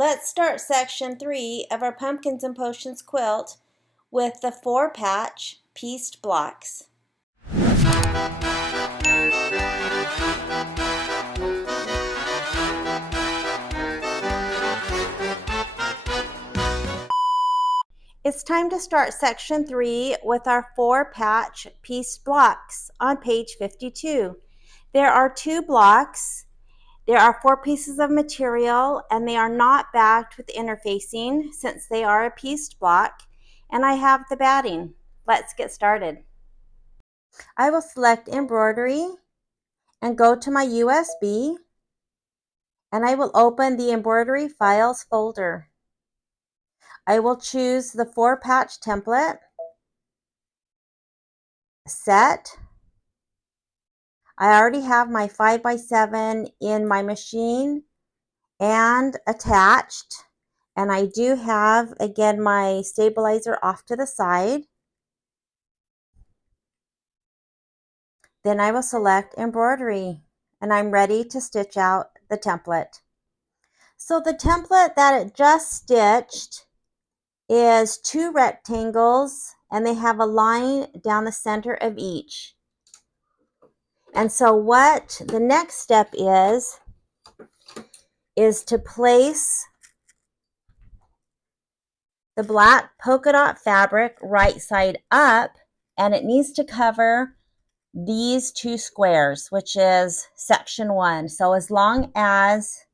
Let's start section 3 of our Pumpkins and Potions quilt with the 4-patch pieced blocks. It's time to start section 3 with our 4-patch pieced blocks on page 52. There are 2 blocks. There are 4 pieces of material and they are not backed with interfacing since they are a pieced block, and I have the batting. Let's get started. I will select embroidery and go to my USB, and I will open the embroidery files folder. I will choose the 4-patch template, set. I already have my 5x7 in my machine and attached, and I do have again my stabilizer off to the side. Then I will select embroidery and I'm ready to stitch out the template. So the template that it just stitched is 2 rectangles and they have a line down the center of each. And so what the next step is to place the black polka dot fabric right side up, and it needs to cover these 2 squares, which is section 1. So as long as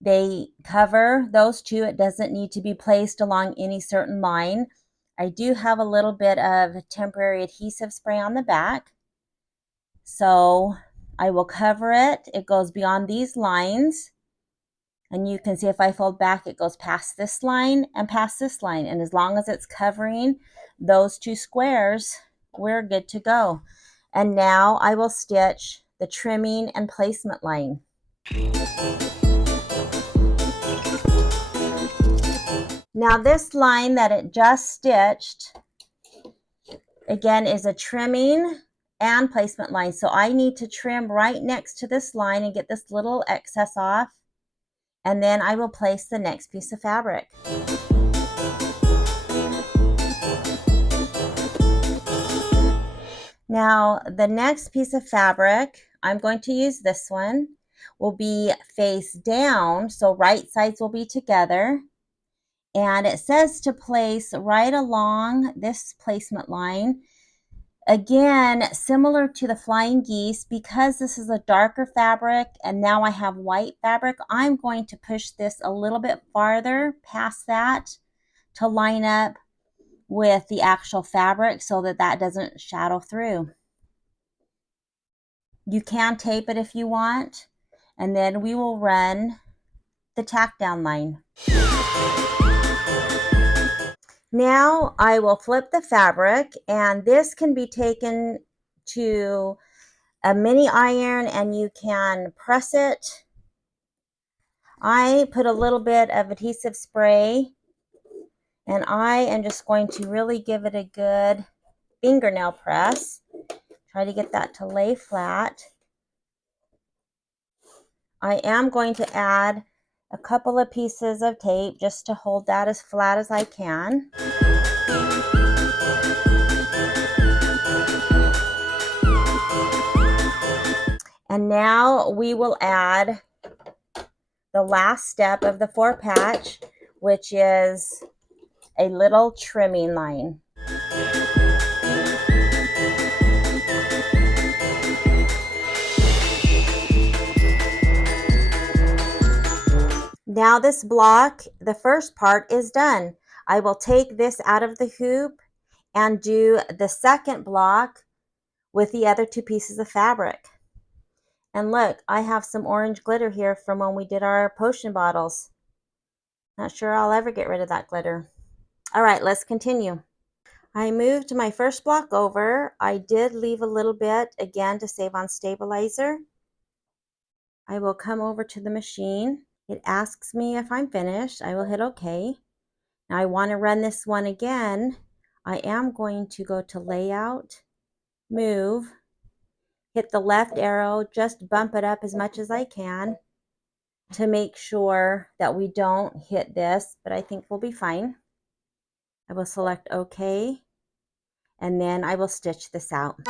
they cover those 2, it doesn't need to be placed along any certain line. I do have a little bit of temporary adhesive spray on the back, so I will cover it. It goes beyond these lines, and you can see if I fold back, it goes past this line and past this line, and as long as it's covering those 2 squares, we're good to go. And now I will stitch the trimming and placement line. Now this line that it just stitched, again, is a trimming and placement line. So I need to trim right next to this line and get this little excess off. And then I will place the next piece of fabric. Now the next piece of fabric, I'm going to use this one, will be face down. So right sides will be together. And it says to place right along this placement line. Again, similar to the flying geese, because this is a darker fabric and now I have white fabric, I'm going to push this a little bit farther past that to line up with the actual fabric so that that doesn't shadow through. You can tape it if you want, and then we will run the tack down line. Now I will flip the fabric, and this can be taken to a mini iron and you can press it. I put a little bit of adhesive spray and I am just going to really give it a good fingernail press. Try to get that to lay flat. I am going to add a couple of pieces of tape just to hold that as flat as I can. And now we will add the last step of the 4-patch, which is a little trimming line. Now this block, the first part, is done. I will take this out of the hoop and do the second block with the other 2 pieces of fabric. And look, I have some orange glitter here from when we did our potion bottles. Not sure I'll ever get rid of that glitter. All right, let's continue. I moved my first block over. I did leave a little bit, again, to save on stabilizer. I will come over to the machine. It asks me if I'm finished. I will hit OK. Now I want to run this one again. I am going to go to Layout, Move, hit the left arrow, just bump it up as much as I can. to make sure that we don't hit this, but I think we'll be fine. I will select OK, and then I will stitch this out.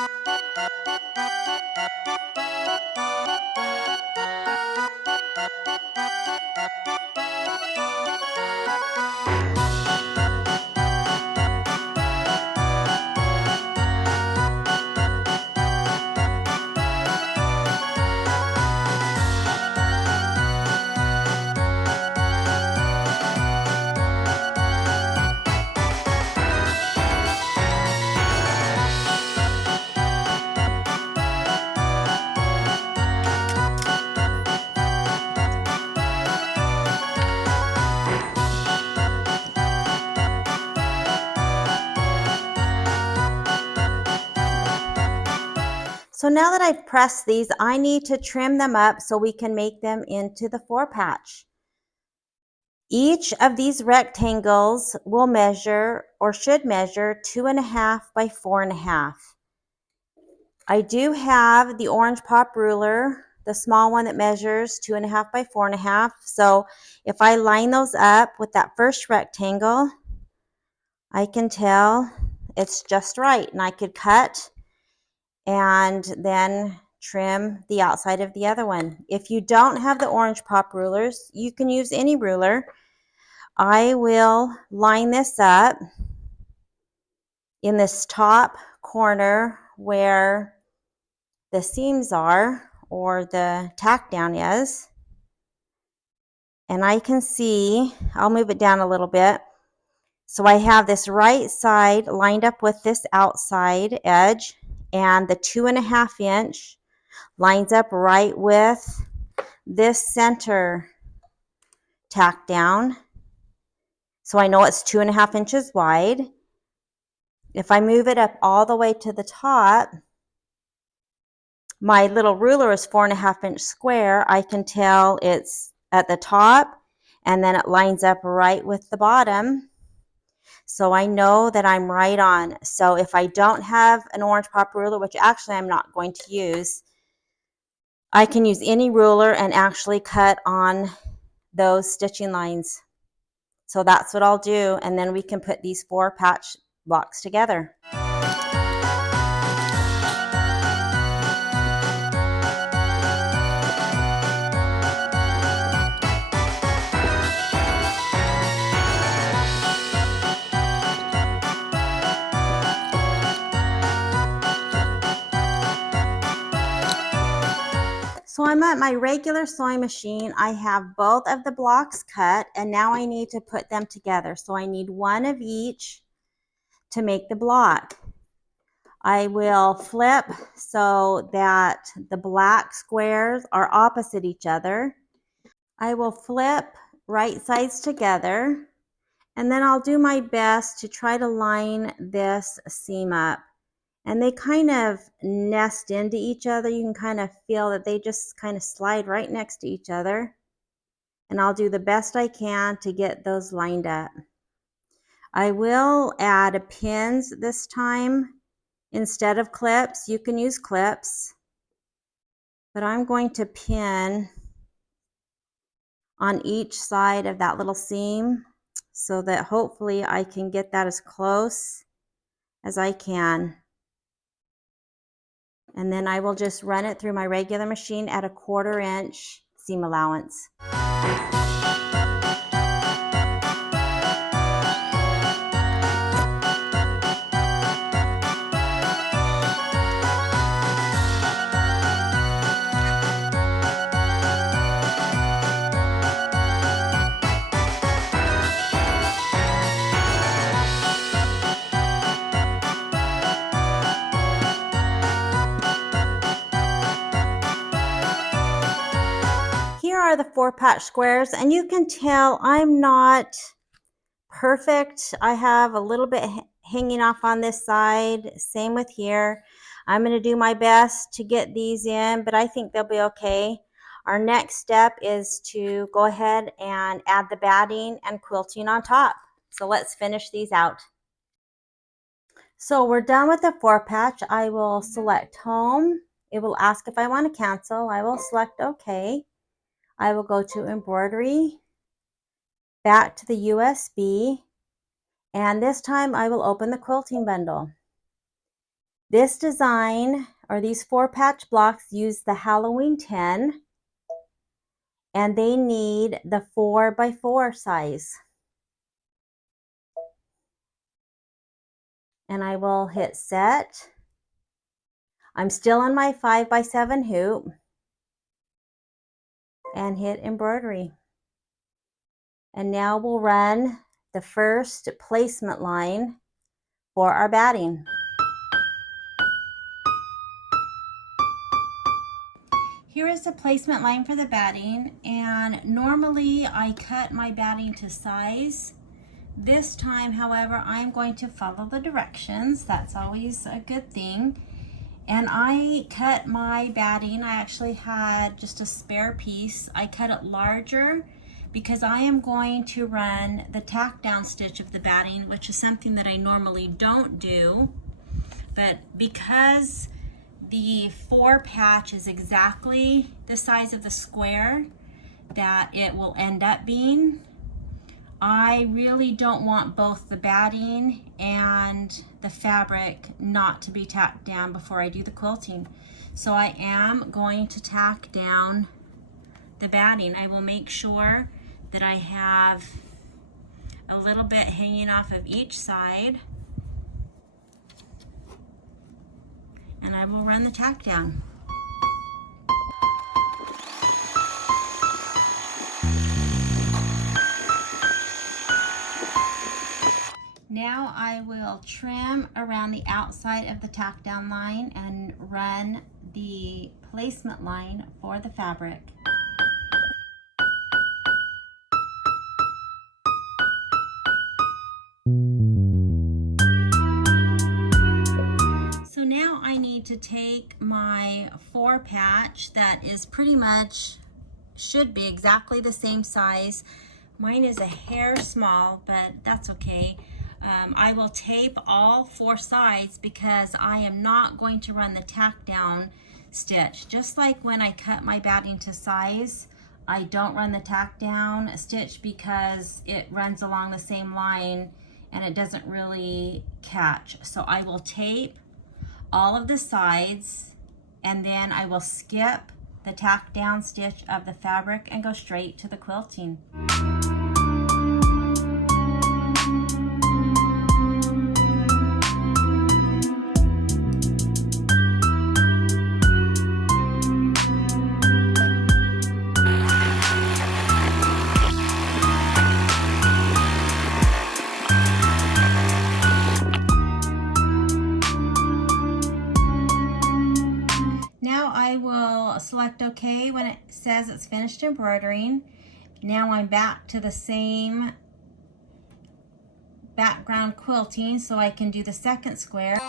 So now that I've pressed these, I need to trim them up so we can make them into the 4-patch. Each of these rectangles will measure, or should measure, 2.5 by 4.5. I do have the orange pop ruler, the small one that measures 2.5 by 4.5. So if I line those up with that first rectangle, I can tell it's just right, and I could cut and then trim the outside of the other one. If you don't have the orange pop rulers, you can use any ruler. I will line this up in this top corner where the seams are, or the tack down is, and I can see, I'll move it down a little bit. So I have this right side lined up with this outside edge, and the 2.5 inch lines up right with this center tack down. So I know it's 2.5 inches wide. If I move it up all the way to the top, my little ruler is 4.5 inch square. I can tell it's at the top, and then it lines up right with the bottom. So I know that I'm right on. So if I don't have an orange pop ruler, which actually I'm not going to use, I can use any ruler and actually cut on those stitching lines. So that's what I'll do, and then we can put these 4 patch blocks together. So I'm at my regular sewing machine. I have both of the blocks cut, and now I need to put them together. So I need one of each to make the block. I will flip so that the black squares are opposite each other. I will flip right sides together, and then I'll do my best to try to line this seam up. And they kind of nest into each other. You can kind of feel that they just kind of slide right next to each other. And I'll do the best I can to get those lined up. I will add pins this time instead of clips. You can use clips, but I'm going to pin on each side of that little seam so that hopefully I can get that as close as I can. And then I will just run it through my regular machine at a 1/4 inch seam allowance. Here are the 4 patch squares, and you can tell I'm not perfect. I have a little bit hanging off on this side. Same with here. I'm going to do my best to get these in, but I think they'll be okay. Our next step is to go ahead and add the batting and quilting on top. So let's finish these out. So we're done with the 4 patch. I will select home. It will ask if I want to cancel. I will select OK. I will go to embroidery, back to the USB, and this time I will open the quilting bundle. This design, or these 4 patch blocks, use the Halloween 10, and they need the 4x4 size. And I will hit set. I'm still on my 5x7 hoop, and hit embroidery. And now we'll run the first placement line for our batting. Here is the placement line for the batting, and normally I cut my batting to size. This time, however, I'm going to follow the directions. That's always a good thing. And I cut my batting. I actually had just a spare piece. I cut it larger because I am going to run the tack down stitch of the batting, which is something that I normally don't do. But because the 4 patch is exactly the size of the square that it will end up being, I really don't want both the batting and the fabric not to be tacked down before I do the quilting. So I am going to tack down the batting. I will make sure that I have a little bit hanging off of each side, and I will run the tack down. Now I will trim around the outside of the tack down line and run the placement line for the fabric. So now I need to take my 4 patch that is pretty much, should be exactly the same size. Mine is a hair small, but that's okay. I will tape all 4 sides because I am not going to run the tack down stitch. Just like when I cut my batting to size, I don't run the tack down stitch because it runs along the same line and it doesn't really catch. So I will tape all of the sides, and then I will skip the tack down stitch of the fabric and go straight to the quilting. Now I will select OK when it says it's finished embroidering. Now I'm back to the same background quilting, so I can do the second square.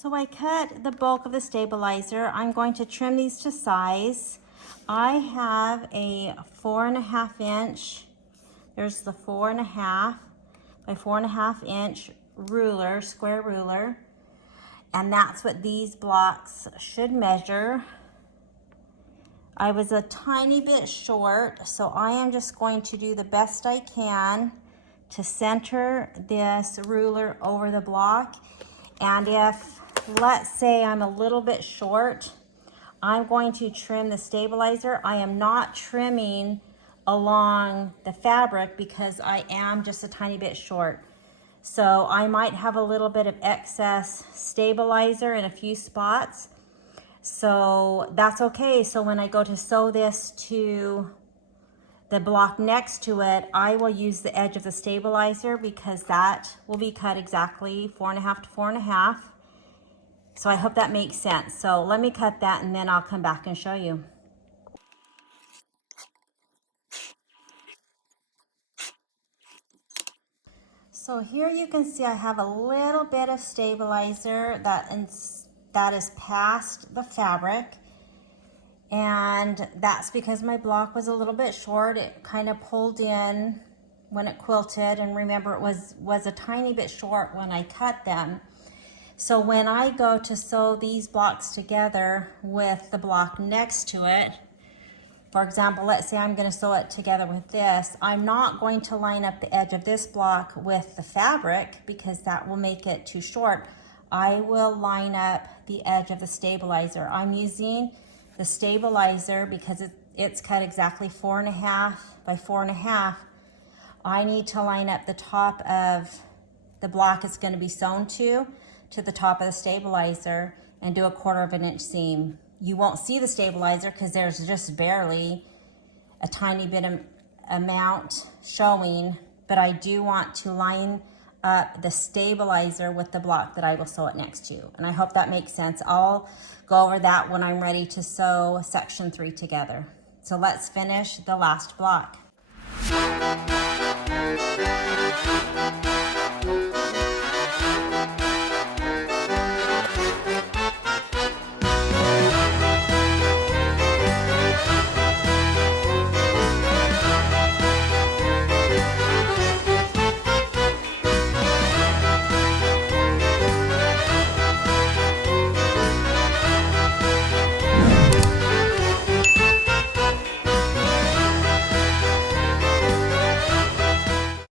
So I cut the bulk of the stabilizer. I'm going to trim these to size. I have a 4.5 inch, there's the 4.5 by 4.5 inch ruler, square ruler, and that's what these blocks should measure. I was a tiny bit short, so I am just going to do the best I can to center this ruler over the block. And if, let's say I'm a little bit short, I'm going to trim the stabilizer. I am not trimming along the fabric because I am just a tiny bit short. So I might have a little bit of excess stabilizer in a few spots. So that's okay. So when I go to sew this to the block next to it, I will use the edge of the stabilizer because that will be cut exactly 4.5 to 4.5. So I hope that makes sense. So let me cut that and then I'll come back and show you. So here you can see I have a little bit of stabilizer that is past the fabric. And that's because my block was a little bit short. It kind of pulled in when it quilted. And remember, it was a tiny bit short when I cut them. So when I go to sew these blocks together with the block next to it, for example, let's say I'm going to sew it together with this, I'm not going to line up the edge of this block with the fabric because that will make it too short. I will line up the edge of the stabilizer. I'm using the stabilizer because it's cut exactly 4.5 by 4.5. I need to line up the top of the block it's going to be sewn to the top of the stabilizer and do a 1/4 inch seam. You won't see the stabilizer because there's just barely a tiny bit of amount showing, but I do want to line up the stabilizer with the block that I will sew it next to. And I hope that makes sense. I'll go over that when I'm ready to sew section 3 together. So let's finish the last block.